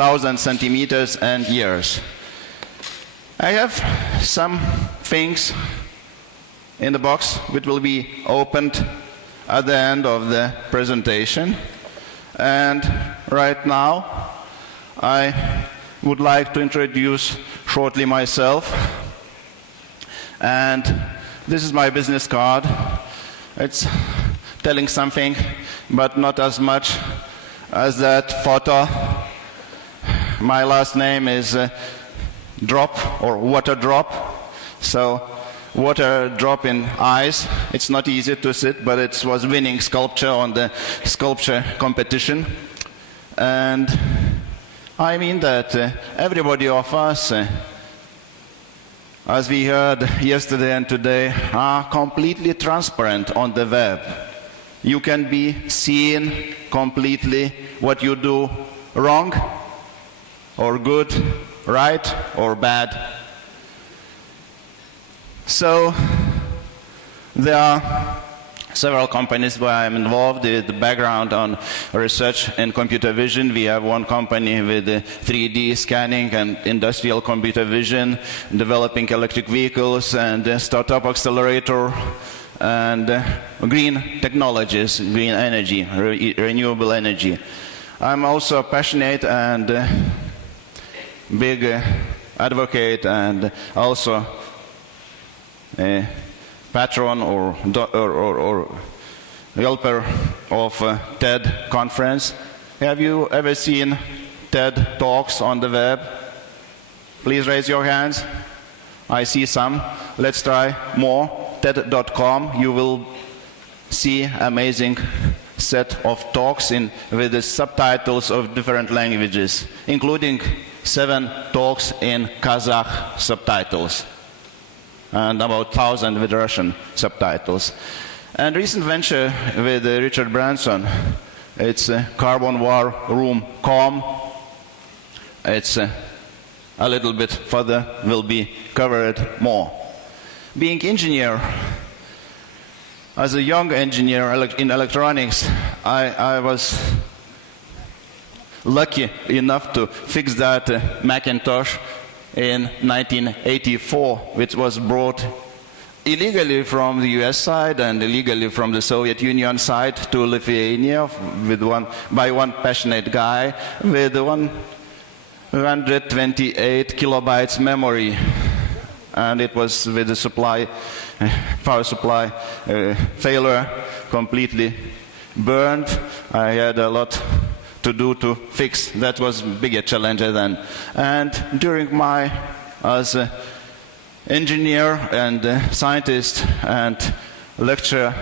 1,000 centimeters and years. I have some things in the box which will be opened at the end of the presentation. And right now, I would like to introduce shortly myself. And this is my business card. It's telling something, but not as much as that photo. My last name is Drop, or Water Drop. So water drop in eyes. It's not easy to sit, but it was winning sculpture on the sculpture competition. And I mean that everybody of us, as we heard yesterday and today, are completely transparent on the web. You can be seen completely what you do wrong or good, right or bad. So there are several companies where I'm involved with the background on research in computer vision. We have one company with 3D scanning and industrial computer vision, developing electric vehicles and startup accelerator and green technologies, green energy, renewable energy. I'm also passionate and big advocate and also a patron or helper of TED conference. Have you ever seen TED Talks on the web? Please raise your hands. I see some. Let's try more. TED.com. You will see amazing set of talks with the subtitles of different languages, including 7 talks in Kazakh subtitles, and about 1,000 with Russian subtitles. And recent venture with Richard Branson, it's Carbon War Room.com. It's a little bit further, will be covered more. Being engineer, as a young engineer in electronics, I was lucky enough to fix that Macintosh in 1984, which was brought illegally from the US side and illegally from the Soviet Union side to Lithuania by one passionate guy with 128 kilobytes memory. And it was with the power supply failure, completely burned. I had a lot to do to fix. That was a bigger challenge then. And during my as an engineer and scientist and lecture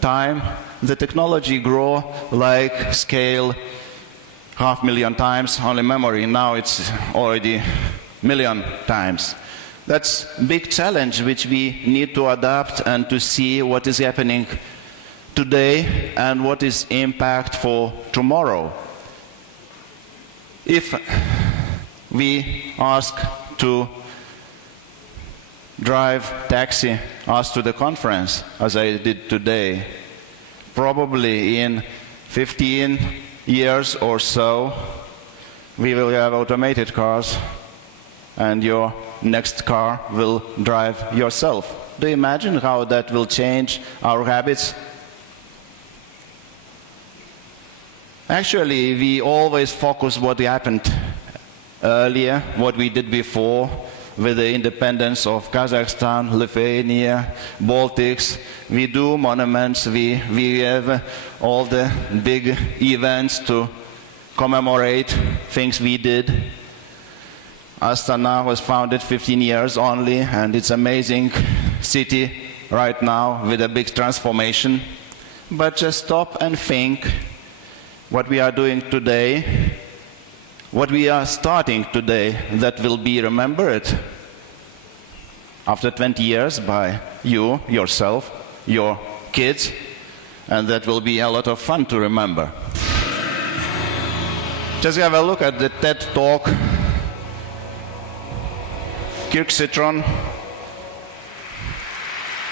time, the technology grew like scale 500,000 times only memory. Now it's already 1,000,000 times. That's a big challenge which we need to adapt and to see what is happening today and what is impact for tomorrow. If we ask to drive taxi us to the conference, as I did today, probably in 15 years or so, we will have automated cars and your next car will drive yourself. Do you imagine how that will change our habits? Actually, we always focus what happened earlier, what we did before, with the independence of Kazakhstan, Lithuania, Baltics. We do monuments, we have all the big events to commemorate things we did. Astana was founded 15 years only, and it's an amazing city right now with a big transformation. But just stop and think what we are doing today, what we are starting today, that will be remembered after 20 years by you, yourself, your kids, and that will be a lot of fun to remember. Just have a look at the TED Talk. Kirk Citron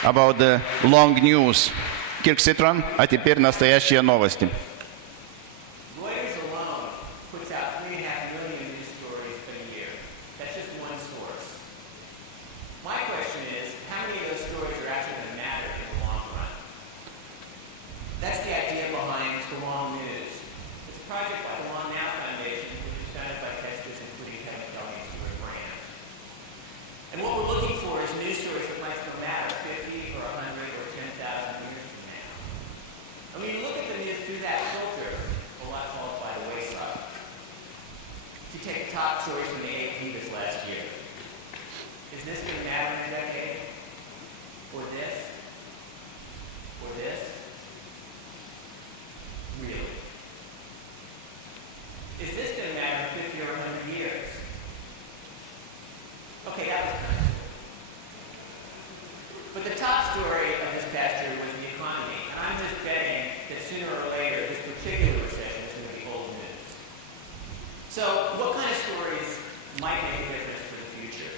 about the long news. Kirk Citron, а теперь настоящие новости. Lawyers alone puts out $3.5 million top stories from the AP this last year. Is this going to matter in a decade? Or this? Or this? Really? Is this going to matter in 50 or 100 years? Okay, that was kind of cool. But the top story of this past year was the economy. And I'm just betting that sooner or later, this particular recession is going to be old news. So, what kind of stories might make a difference for the future?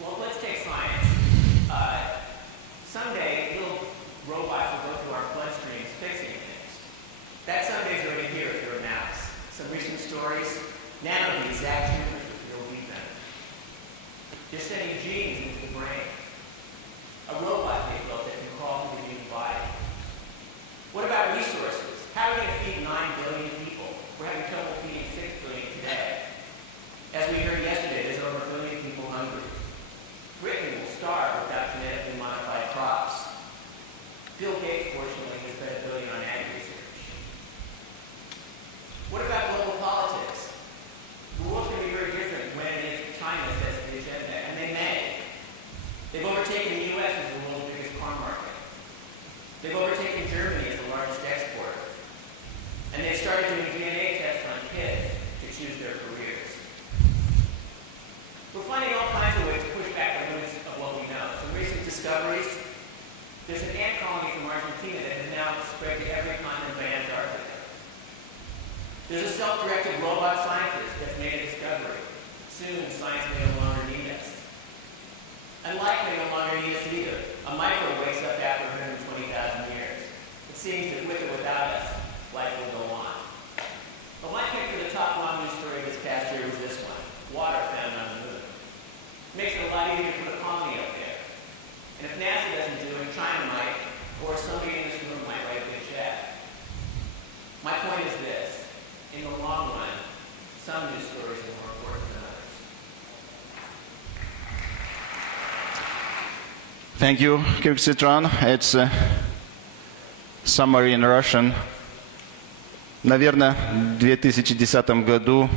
Well, let's take science. Someday, little robots will go through our bloodstreams fixing things. That someday's already here if you're a mouse. Some recent stories, nano the exact temperature for your wheat venom. They're sending genes into the brain. A robot they built that can crawl through the human body. What about resources? How are we going to feed 9 billion people? We're having trouble feeding 6 billion today. As we heard yesterday, there's over 1 billion people hungry. Britain will starve without genetically modified crops. Bill Gates, fortunately, has bet $1 billion on ag research. What about global politics? The world's going to be very different when it is China sets the agenda, and they may. They've overtaken the U.S. as the world's biggest car market. They've overtaken Germany as the largest exporter. And they've started doing DNA tests on kids to choose their careers. We're finding all kinds of ways to push back the limits of what we know. Some recent discoveries. There's an ant colony from Argentina that has now spread to every continent by Antarctica. There's a self-directed robot scientist that's made a discovery. Soon, science may no longer need us. And life may no longer need us either. A microbe wakes up after 120,000 years. It seems that with or without us, life will go on. But my pick for the top one news story this past year was this one. Water found on the moon. It makes it a lot easier to put a colony up there. And if NASA doesn't do it, China might, or somebody in this room might write a big check. My point is this. In the long run, some news stories are more important than others. Thank you, Kyrgyzstan. It's a summary in Russian. Наверное, в 2010 году,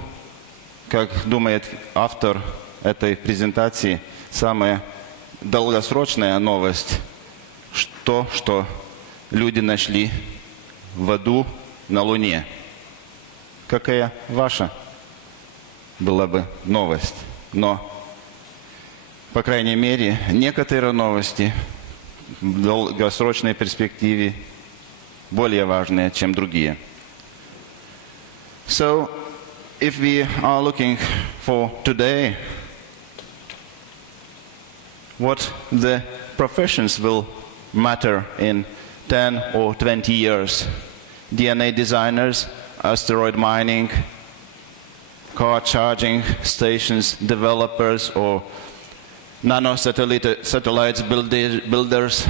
как думает автор этой презентации, самая долгосрочная новость, что люди нашли в аду на Луне. Какая ваша была бы новость? Но, по крайней мере, некоторые новости в долгосрочной перспективе более важные, чем другие. So, if we are looking for today, what the professions will matter in 10 or 20 years. DNA designers, asteroid mining, car charging stations developers, or satellites builders.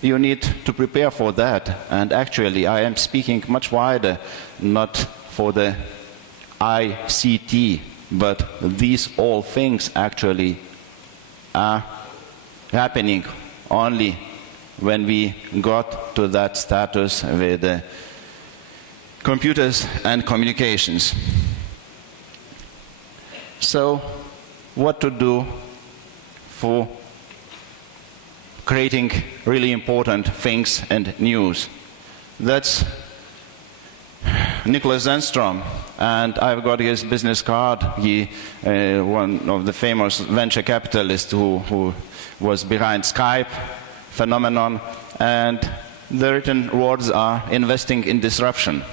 You need to prepare for that. And actually, I am speaking much wider, not for the ICT, but these all things actually are happening only when we got to that status with computers and communications. So, what to do for creating really important things and news? That's Nicholas Zenstrom, and I've got his business card. He, one of the famous venture capitalists who was behind Skype phenomenon, and the written words are investing in disruption.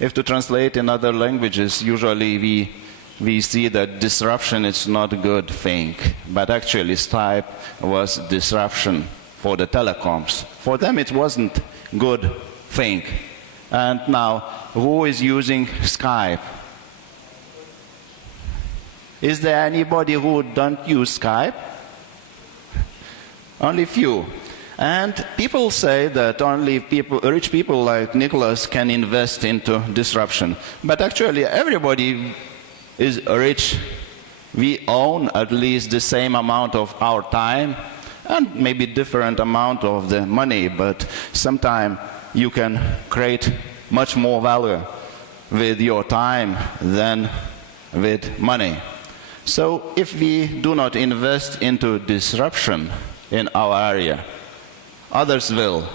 If to translate in other languages, usually we see that disruption is not a good thing, but actually Skype was disruption for the telecoms. For them it wasn't good thing. And now, who is using Skype? Is there anybody who don't use Skype? Only few. And people say that only rich people like Nicholas can invest into disruption. But actually, everybody is rich. We own at least the same amount of our time and maybe different amount of the money, but sometimes you can create much more value with your time than with money. So if we do not invest into disruption in our area, others will.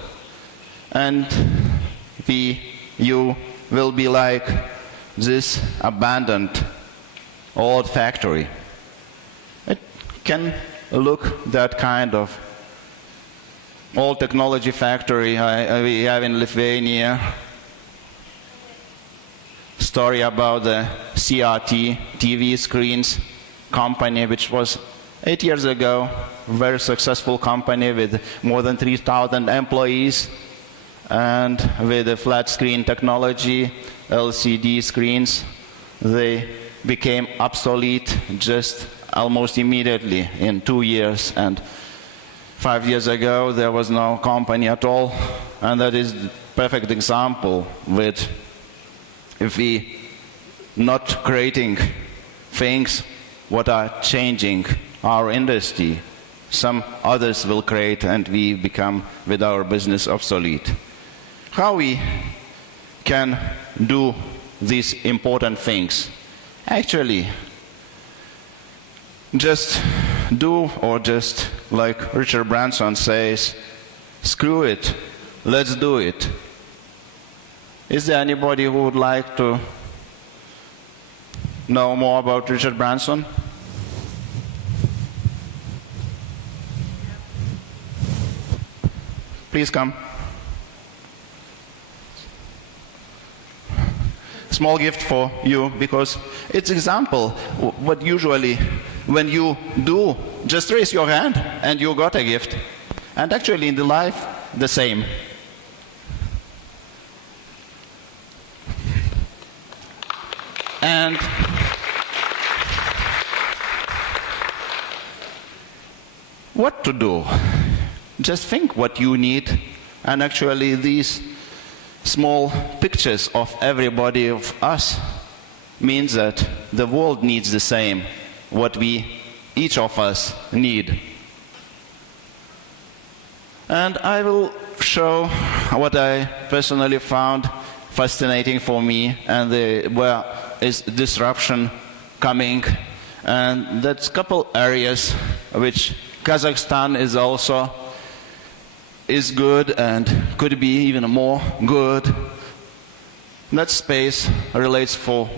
And you will be like this abandoned old factory. It can look that kind of old technology factory we have in Lithuania. Story about the CRT TV screens company, which was 8 years ago, very successful company with more than 3,000 employees and with a flat screen technology, LCD screens. They became obsolete just almost immediately in 2 years, and 5 years ago there was no company at all. And that is the perfect example with if we not creating things what are changing our industry, some others will create and we become with our business obsolete. How we can do these important things? Actually, just do, or just like Richard Branson says, screw it, let's do it. Is there anybody who would like to know more about Richard Branson? Please come. Small gift for you, because it's example what usually when you do, just raise your hand and you got a gift. And actually in the life, the same. And what to do? Just think what you need, and actually these small pictures of everybody of us means that the world needs the same, what each of us need. And I will show what I personally found fascinating for me, and where is disruption coming, and that's a couple areas which Kazakhstan is good and could be even more good. That space relates for